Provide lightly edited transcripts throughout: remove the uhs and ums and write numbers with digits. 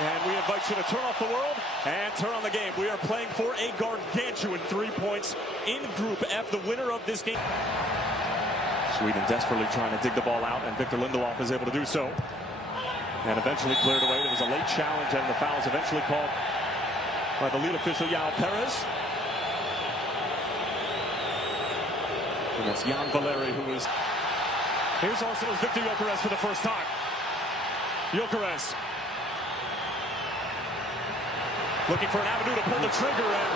And we invite you to turn off the world and turn on the game. We are playing for a gargantuan 3 points in Group F, the winner of this game. Sweden desperately trying to dig the ball out, and Victor Lindelof is able to do so. And eventually cleared away. There was a late challenge, and the foul is eventually called by the lead official, Yao Perez. And that's Jan Valeri, who is... Here's Arsenal's Victor Gyökeres for the first time. Gyökeres looking for an avenue to pull the trigger, and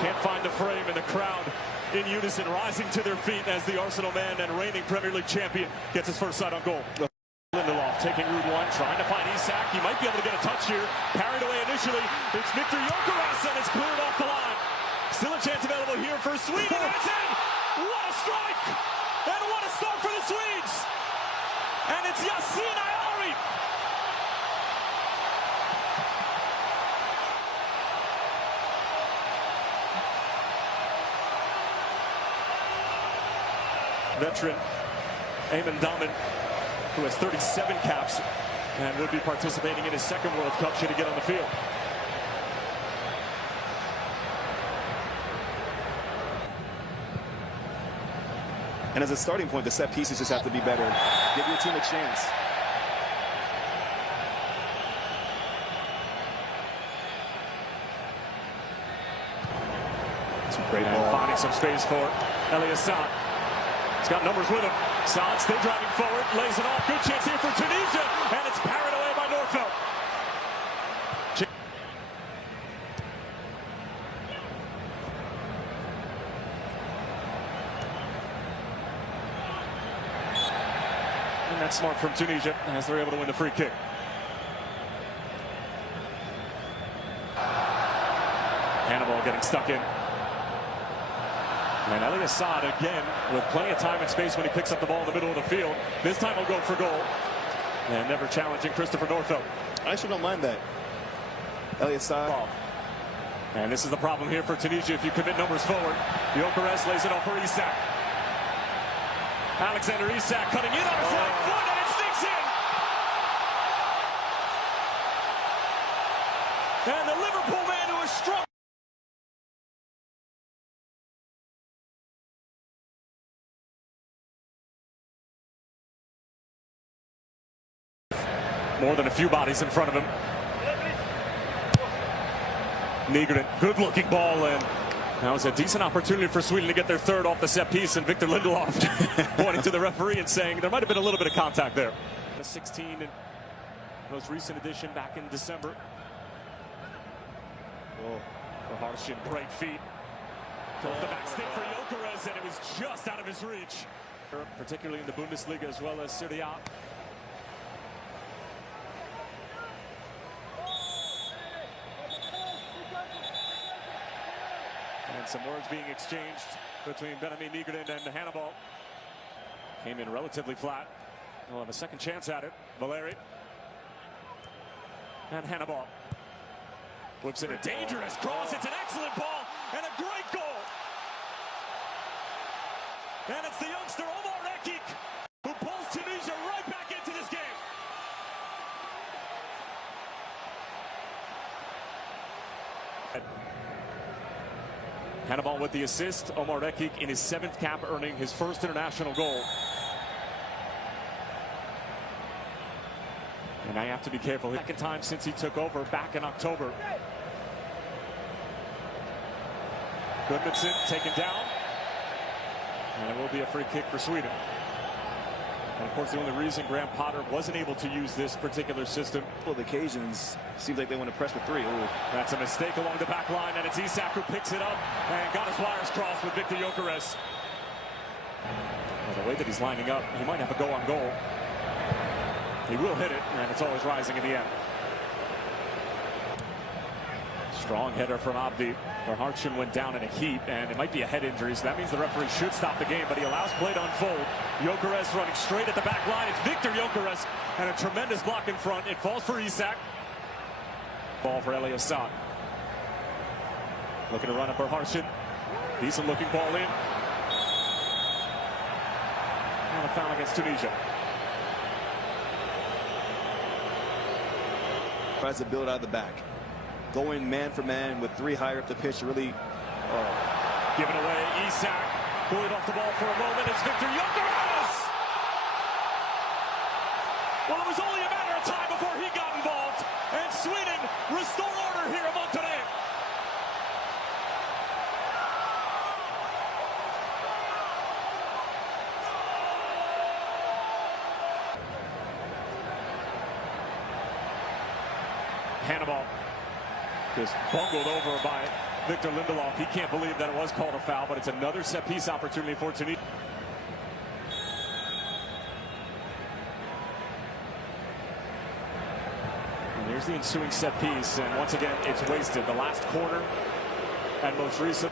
can't find the frame, and the crowd in unison rising to their feet as the Arsenal man and reigning Premier League champion gets his first sight on goal. Lindelof taking route one, trying to find Isak. He might be able to get a touch here. Carried away initially. It's Victor Gyökeres, and it's cleared off the line. Still a chance available here for Sweden. And it's in! What a strike! And what a start for the Swedes! And it's Yasin Ayari. Veteran Eamon Dahmen, who has 37 caps and would be participating in his second World Cup should he get on the field. And as a starting point, the set pieces just have to be better. Give your team a chance. It's a great ball. Finding some space for Eliasson. He's got numbers with him. Saad still driving forward, lays it off. Good chance here for Tunisia, and it's parried away by Norfelt. And that's smart from Tunisia as they're able to win the free kick. Hannibal getting stuck in. And Eliasson again with plenty of time and space when he picks up the ball in the middle of the field. This time he'll go for goal. And never challenging Christopher Norfelt. I actually don't mind that. Eliasson. And this is the problem here for Tunisia if you commit numbers forward. Gyökeres lays it off for Isak. Alexander Isak cutting in on his right foot, and it sneaks in. And the Liverpool man who is strong. More than a few bodies in front of him. Nygren, good-looking ball, and that was a decent opportunity for Sweden to get their third off the set piece, and Victor Lindelof pointing to the referee and saying there might have been a little bit of contact there. The 16 and most recent edition back in December. Oh, Harshin, great feet. Goes the back stick for Gyökeres, and it was just out of his reach. Particularly in the Bundesliga as well as Serie A. And some words being exchanged between Benjamin Nygren and Hannibal. Came in relatively flat. We'll have a second chance at it. Valeri. And Hannibal. Whips in a dangerous cross. It's an excellent ball and a great goal. And it's the youngster Omar Rekik who pulls Tunisia right back into this game. Hannibal with the assist. Omar Rekik in his 7th cap, earning his first international goal. And I have to be careful. Second time since he took over back in October. Gudmundsson taken down. And it will be a free kick for Sweden. And of course, the only reason Graham Potter wasn't able to use this particular system. Well, the occasions seems like they want to press with 3. Ooh. That's a mistake along the back line, and it's Isak who picks it up and got his wires crossed with Victor Gyökeres. Well, the way that he's lining up, he might have a go on goal. He will hit it, and it's always rising in the end. Strong header from Abdi, where Harshin went down in a heap, and it might be a head injury, so that means the referee should stop the game, but he allows play to unfold. Gyökeres running straight at the back line. It's Victor Gyökeres, and a tremendous block in front. It falls for Isak. Ball for Eliasson. Looking to run up for Harshin. Decent looking ball in. And a foul against Tunisia. Tries to build out of the back. Going man for man with 3 higher up the pitch to really... Give it away, Isak. Bullied off the ball for a moment. It's Victor Gyökeres! Well, it was only a matter of time before he got involved. And Sweden restore order here among today. Hannibal just bungled over by Victor Lindelof. He can't believe that it was called a foul, but it's another set-piece opportunity for Tunisia. And here's the ensuing set-piece, and once again, it's wasted. The last corner and most recent.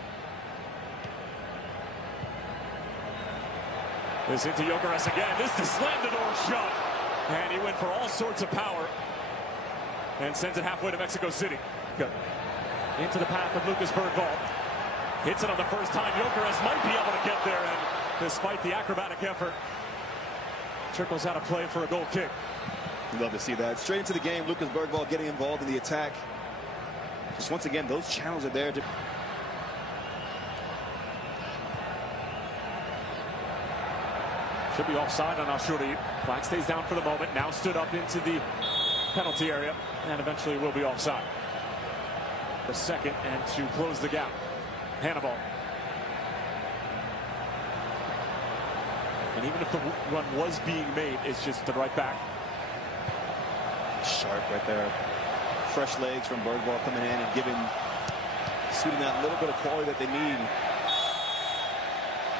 This into Gyökeres again. This to slam the door shut. And he went for all sorts of power and sends it halfway to Mexico City. Good. Into the path of Lucas Bergvall. Hits it on the first time. Gyökeres might be able to get there, and despite the acrobatic effort, trickles out of play for a goal kick. You'd love to see that. Straight into the game, Lucas Bergvall getting involved in the attack. Just once again, those channels are there. Should be offside on Al-Shuri. Flag stays down for the moment. Now stood up into the penalty area, and eventually will be offside. A second, and to close the gap, Hannibal. And even if the run was being made, it's just the right back. Sharp right there. Fresh legs from Bergvall coming in and giving Sweden that little bit of quality that they need.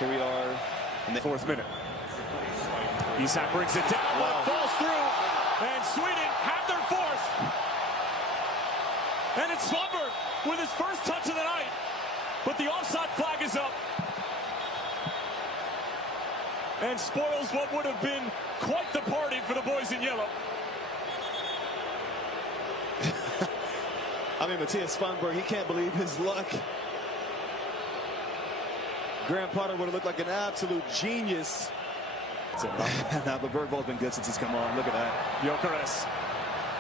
Here we are in the 4th minute. Isak brings it down, but it falls through, and Sweden have their 4th. And it's Svanberg with his first touch of the night, but the offside flag is up and spoils what would have been quite the party for the boys in yellow. I mean, Matthias Svanberg, he can't believe his luck. Graham Potter would have looked like an absolute genius. Now, but Bergvall's been good since he's come on. Look at that. Gyökeres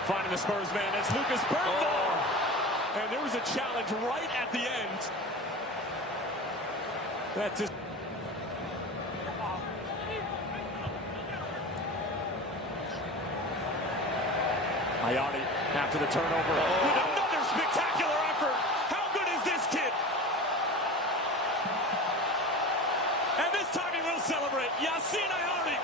finding the Spurs man. It's Lucas Bergvall. And there was a challenge right at the end. That just... Ayani after the turnover with another spectacular effort. How good is this kid? And this time he will celebrate. Yassine Ayani